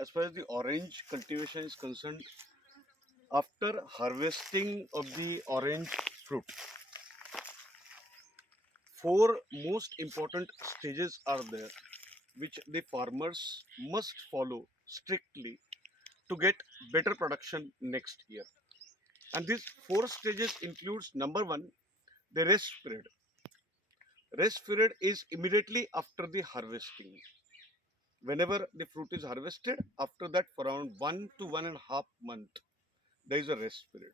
as far as the orange cultivation is concerned, after harvesting of the orange fruit, four most important stages are there which the farmers must follow strictly to get better production next year. And these four stages includes number one, the rest period. Rest period is immediately after the harvesting. Whenever the fruit is harvested, after that for around 1 to 1.5 months, there is a rest period.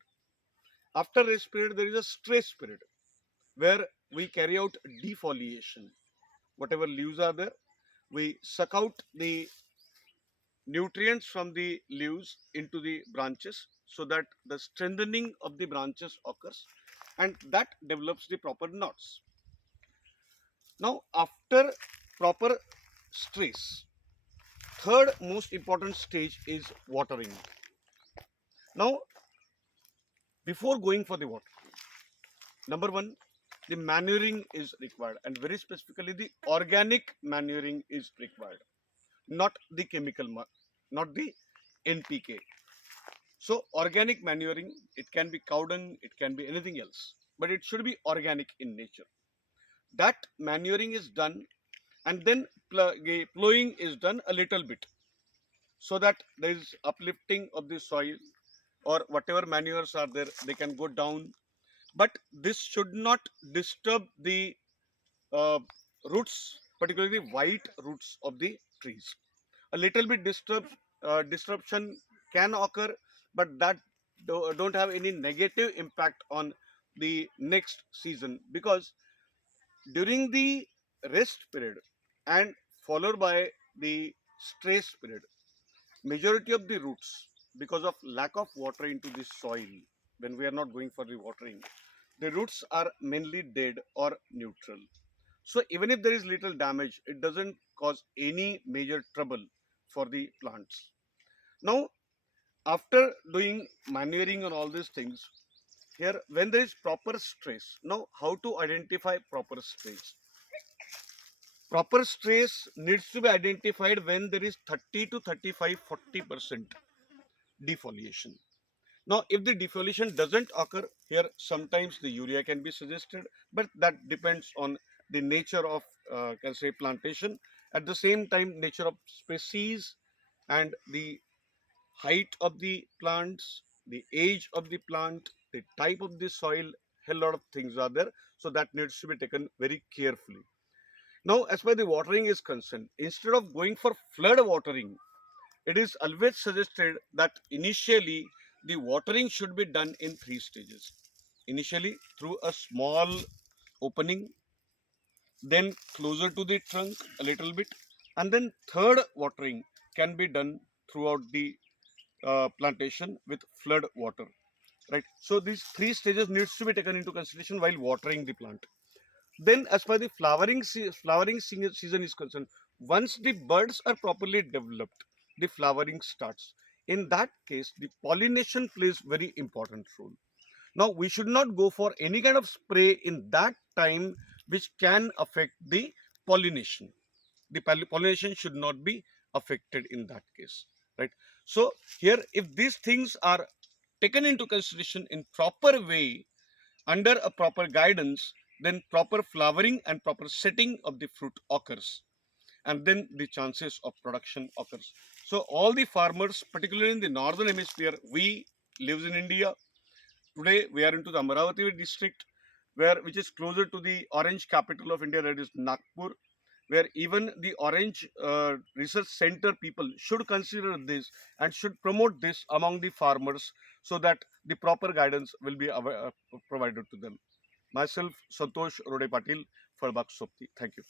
After rest period, there is a stress period where we carry out defoliation. Whatever leaves are there, we suck out the nutrients from the leaves into the branches so that the strengthening of the branches occurs and that develops the proper knots. Now, after proper stress, third most important stage is watering. Now, before going for the watering, number one, the manuring is required, and very specifically the organic manuring is required, not the chemical, not the NPK. So organic manuring, it can be cow dung, it can be anything else, but it should be organic in nature. That manuring is done, and then plowing is done a little bit, so that there is uplifting of the soil, or whatever manures are there, they can go down. But this should not disturb the uh, roots, particularly white roots of the trees. A little bit disruption can occur, but that don't have any negative impact on the next season, because during the rest period and followed by the stress period, majority of the roots, because of lack of water into the soil, when we are not going for the watering, the roots are mainly dead or neutral. So even if there is little damage, it doesn't cause any major trouble for the plants. Now, after doing manuring and all these things, here when there is proper stress, now how to identify proper stress? Proper stress needs to be identified when there is 30 to 35, 40% defoliation. Now, if the defoliation doesn't occur, here sometimes the urea can be suggested, but that depends on the nature of, can say, plantation. At the same time, nature of species and the height of the plants, the age of the plant, the type of the soil, a lot of things are there. So that needs to be taken very carefully. Now, as far as the watering is concerned, instead of going for flood watering, it is always suggested that initially the watering should be done in three stages. Initially through a small opening, then closer to the trunk a little bit, and then third watering can be done throughout the plantation with flood water. Right. So these three stages needs to be taken into consideration while watering the plant. Then, as far the flowering season is concerned, once the buds are properly developed, the flowering starts. In that case, the pollination plays very important role. Now, we should not go for any kind of spray in that time which can affect the pollination. The pollination should not be affected in that case, right? So here, if these things are taken into consideration in proper way, under a proper guidance, then proper flowering and proper setting of the fruit occurs, and then the chances of production occurs. So all the farmers, particularly in the northern hemisphere, we lives in India. Today we are into the Amaravati district, which is closer to the orange capital of India, that is Nagpur, where even the orange research center people should consider this and should promote this among the farmers, so that the proper guidance will be provided to them. Myself, Santosh Rode Patil for Baksopti. Thank you.